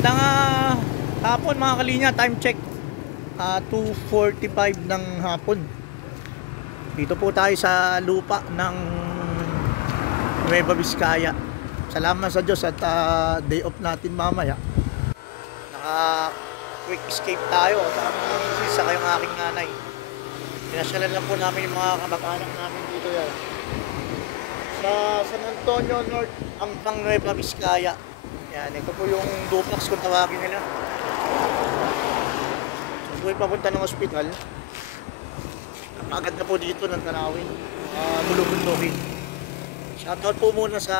Magandang hapon mga kalinya, time check 2:45 ng hapon. Dito po tayo sa lupa ng Nueva Vizcaya. Salamat sa Diyos at day off natin mamaya. Naka quick escape tayo sa kayong aking nanay. Pinasyalan lang po namin yung mga kamag-anak namin dito yan. Sa San Antonio North, hanggang Nueva Vizcaya. Yan, ito po yung duplex kung tawagin nila. So, kung papunta ng ospital, agad na po dito ng tanawin, Bulubundukin. Shoutout po muna sa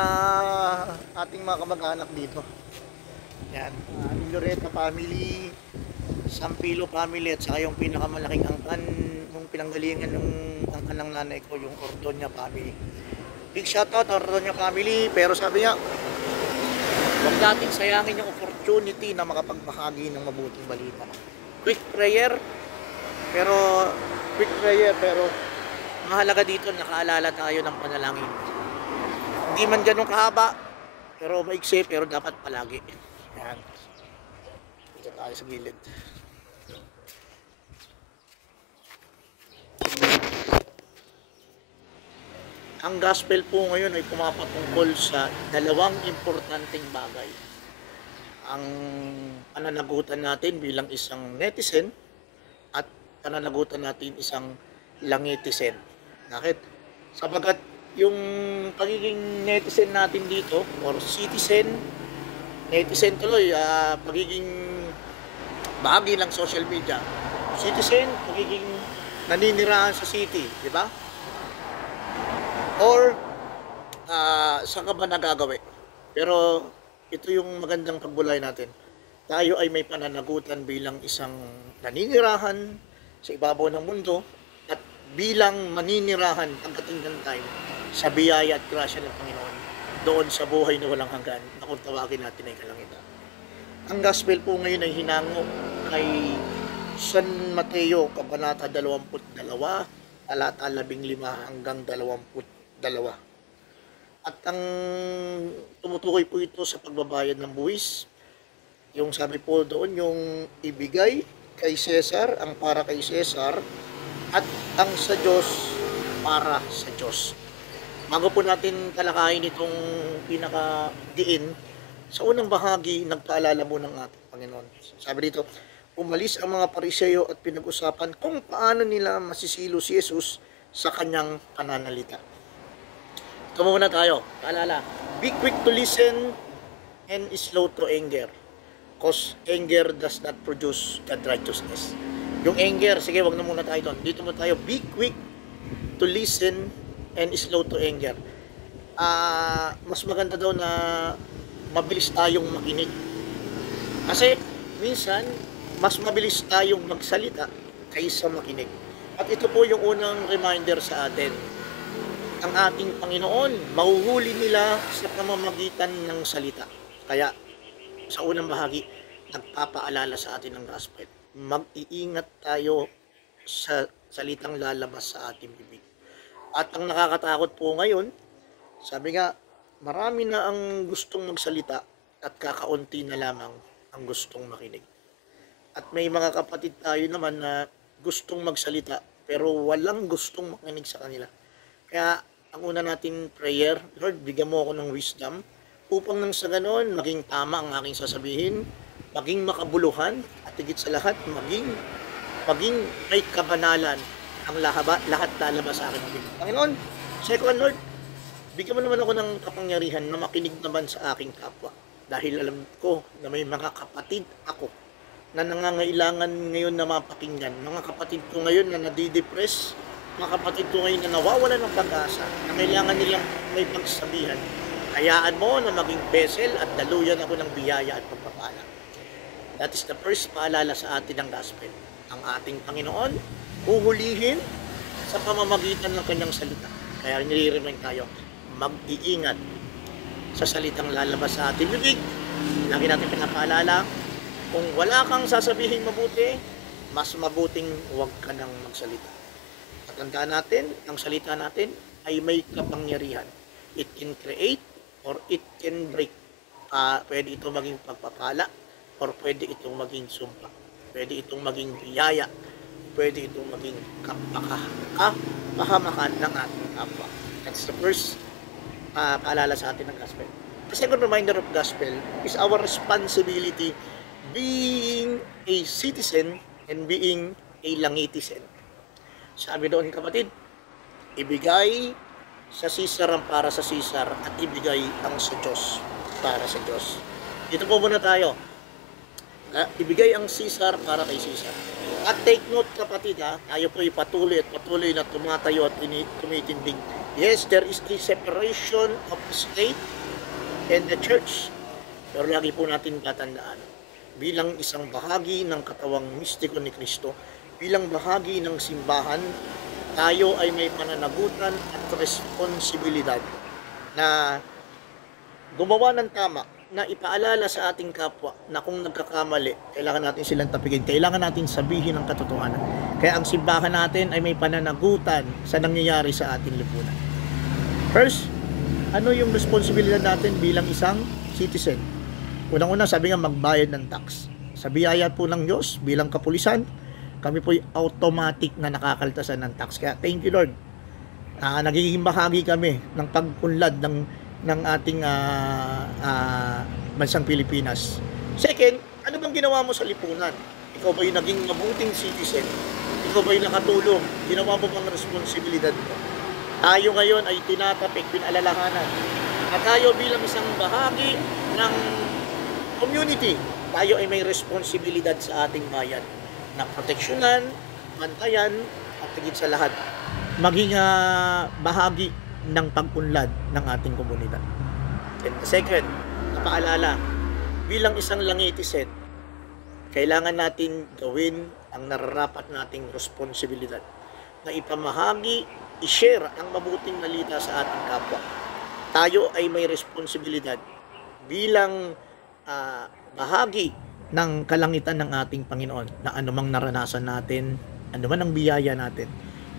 ating mga kamag-anak dito. Yan, Loretta family, Sampilo family, at saka yung pinakamalaking angkan, yung pinanggalingan ng angkan ng nanay ko, yung Ordonia family. Big shoutout Ordonia family, pero sabi niya, huwag natin sayangin yung opportunity na makapagbahagi ng mabuting balita. Quick prayer, pero mahalaga dito nakaalala tayo ng panalangin. Hindi man ganun kahaba, pero maiksi, pero dapat palagi. Yan. Dito tayo sa gilid. Ang gospel po ngayon ay pumapatungkol sa dalawang importanteng bagay. Ang pananagutan natin bilang isang netizen at pananagutan natin isang langitizen. Bakit? Sabagat yung pagiging netizen natin dito or citizen, netizen tuloy, pagiging bahagi ng social media. Citizen, pagiging naninirahan sa city, di ba? Or saan ka ba nagagawi? Pero ito yung magandang pagbulay natin. Tayo ay may pananagutan bilang isang naninirahan sa ibabaw ng mundo at bilang maninirahan pagdating ng time sa biyaya at grasya ng Panginoon doon sa buhay na walang hanggan na kung tawagin natin ay kalangitan. Ang gospel po ngayon ay hinango kay San Mateo, Kabanata 22, talata 15 hanggang 22. At ang tumutukoy po ito sa pagbabayad ng buwis. Yung sabi po doon, yung ibigay kay Cesar, ang para kay Cesar, at ang sa Diyos, para sa Diyos. Bago po natin talakayin itong pinakadiin, sa unang bahagi, nagpaalala mo ng ating Panginoon. Sabi dito, umalis ang mga Pariseo at pinag-usapan kung paano nila masisilo si Jesus sa kanyang pananalita. Ito muna tayo. Paalala. Be quick to listen and slow to anger. Cause anger does not produce God righteousness. Yung anger, sige, wag na muna tayo doon. Dito muna tayo. Be quick to listen and slow to anger. Mas maganda daw na mabilis tayong makinig. Kasi minsan, mas mabilis tayong magsalita kaysa makinig. At ito po yung unang reminder sa atin. Ang ating Panginoon, mahuhuli nila sa pamamagitan ng salita. Kaya, sa unang bahagi, nagpapaalala sa atin ng gospel. Mag-iingat tayo sa salitang lalabas sa ating bibig. At ang nakakatakot po ngayon, sabi nga, marami na ang gustong magsalita at kakaunti na lamang ang gustong makinig. At may mga kapatid tayo naman na gustong magsalita pero walang gustong makinig sa kanila. Kaya ang una natin prayer, Lord, bigyan mo ako ng wisdom upang nang sa ganoon maging tama ang aking sasabihin, maging makabuluhan, at higit sa lahat, maging may kabanalan ang lahat lalabas sa aking bibig. Panginoon, second Lord, bigyan mo naman ako ng kapangyarihan na makinig naman sa aking kapwa. Dahil alam ko na may mga kapatid ako na nangangailangan ngayon na mapakinggan. Mga kapatid ko ngayon na nadidepress, mga kapatid ko ngayon na nawawala ng pag-asa, na kailangan nilang may pagsabihan. Hayaan mo na maging vessel at daluyan ako ng biyaya at pagpapala. That is the first paalala sa atin ng gospel. Ang ating Panginoon, huhulihin sa pamamagitan ng kanyang salita. Kaya nire-remind tayo, mag-iingat sa salitang lalabas sa ating bibig. Lagi natin pinapaalala, kung wala kang sasabihin mabuti, mas mabuting huwag ka nang magsalita. At tandaan natin, ang salita natin ay may kapangyarihan. It can create or it can break. Pwede ito maging pagpapala, or pwede itong maging sumpa. Pwede itong maging biyaya. Pwede itong maging kapahamakan ng ating kapwa. That's the first paalala sa atin ng gospel. The second reminder of gospel is our responsibility being a citizen and being a langitizen. Sabi doon kapatid, ibigay sa Caesar ang para sa Caesar at ibigay ang sa Diyos para sa Diyos. Dito po muna tayo. Ibigay ang Caesar para kay Caesar. At take note kapatid tayo po patuloy na tumatayo at tumitindig. Yes, there is a separation of the state and the church. Pero lagi po natin tatandaan, bilang isang bahagi ng katawang mistiko ni Kristo, bilang bahagi ng simbahan, tayo ay may pananagutan at responsibilidad na gumawa ng tama, na ipaalala sa ating kapwa na kung nagkakamali, kailangan natin silang tapigin, kailangan natin sabihin ang katotohanan. Kaya ang simbahan natin ay may pananagutan sa nangyayari sa ating lipunan. First, ano yung responsibilidad natin bilang isang citizen? Unang-una, sabi nga magbayad ng tax. Sa biyaya po ng Diyos, bilang kapulisan, kami po'y automatic na nakakaltasan ng tax. Kaya thank you Lord. Nagiging bahagi kami ng pagpunlad ng ating bansang Pilipinas. Second, ano bang ginawa mo sa lipunan? Ikaw ba'y naging mabuting citizen? Ikaw ba'y nakatulong? Ginawa mo bang responsibilidad mo? Tayo ngayon ay tinatapik, pinalalahanan. At tayo bilang isang bahagi ng community, tayo ay may responsibilidad sa ating bayan na proteksyonan, bantayan, at higit sa lahat, maging bahagi ng pagpunlad ng ating komunidad. And second, napaalala, bilang isang langitizen, kailangan natin gawin ang nararapat nating responsibilidad na ipamahagi, i-share ang mabuting balita sa ating kapwa. Tayo ay may responsibilidad bilang bahagi ng kalangitan ng ating Panginoon na anumang naranasan natin, anuman ang biyaya natin,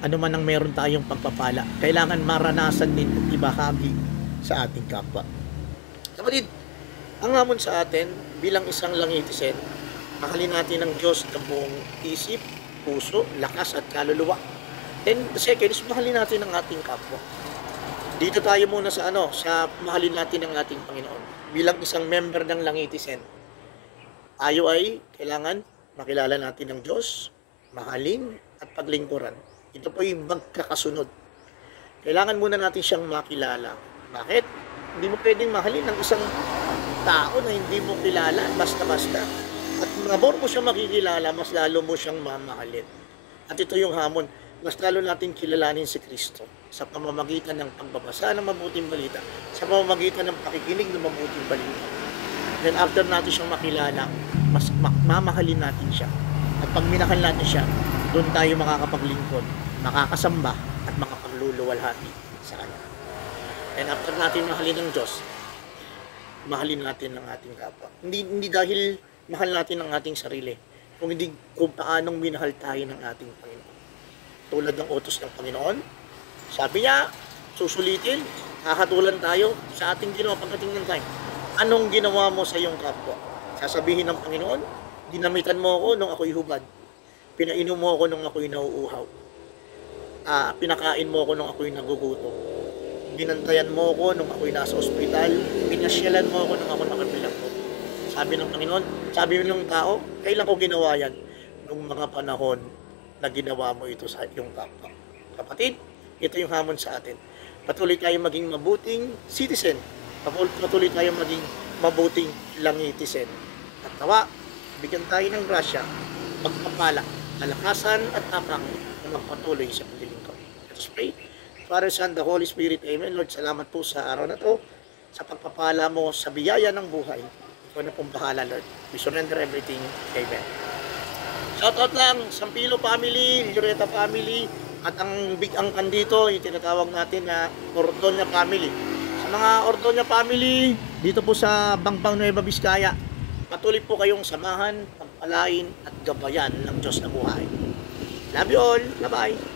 ano man ang meron tayong pagpapala, kailangan maranasan din at ibahagi sa ating kapwa. Kapatid, ang hamon sa atin bilang isang langitizen, mahalin natin ang Diyos ng buong isip, puso, lakas at kaluluwa. Then the second is mahalin natin ang ating kapwa. Dito tayo muna sa mahalin natin ang ating Panginoon. Bilang isang member ng langitizen, tayo ay kailangan makilala natin ang Diyos, mahalin at paglingkuran. Ito po yung magkakasunod. Kailangan muna natin siyang makilala. Bakit? Hindi mo pwedeng mahalin ng isang tao na hindi mo kilala basta-basta. At more mo siyang makikilala, mas lalo mo siyang mamahalin. At ito yung hamon, mas lalo natin kilalanin si Kristo sa pamamagitan ng pagbabasa ng mabuting balita, sa pamamagitan ng pakikinig ng mabuting balita. Then after natin siyang makilala, mas mamahalin natin siya. At pag minahal natin siya, doon tayo makakapaglingkod, makakasamba, at makapagluluwalhati sa Kanya. And after natin mahalin ng Diyos, mahalin natin ang ating kapwa. Hindi dahil mahal natin ang ating sarili, kung paanong minahal tayo ng ating Panginoon. Tulad ng utos ng Panginoon, sabi niya, susulitin, hahatulan tayo sa ating ginawa pagdating ng time. Anong ginawa mo sa iyong kapwa? Sasabihin ng Panginoon, dinamitan mo ako nung ako'y hubad. Pinainom mo ako nung ako'y nauuhaw. Pinakain mo ako nung ako'y nagugutom. Binantayan mo ako nung ako'y nasa ospital. Pinasyalan mo ako nung ako nakabilangkot. Sabi ng Panginoon, sabi ng tao, kailan ko ginawa yan? Nung mga panahon na ginawa mo ito sa iyong kapwa. Kapatid, ito yung hamon sa atin. Patuloy tayong maging mabuting citizen. Patuloy tayong maging mabuting langitizen. At nawa, bigyan tayo ng grasya, pagpapala, kalakasan at tapang na magpatuloy sa paglilingkod. Let us pray. Father, Son, the Holy Spirit. Amen. Lord, salamat po sa araw na to, sa pagpapala mo sa biyaya ng buhay. Ikaw na pong bahala, Lord. We surrender everything. Amen. Shoutout lang, Sampilo family, Lloreta family, at ang big angkan dito, yung tinatawag natin na Ordoña family. Sa mga Ordoña family, dito po sa Bangpang Nueva Vizcaya, patuloy po kayong samahan, pagpalain at gabayan ng Diyos na buhay. Love you all. Bye-bye.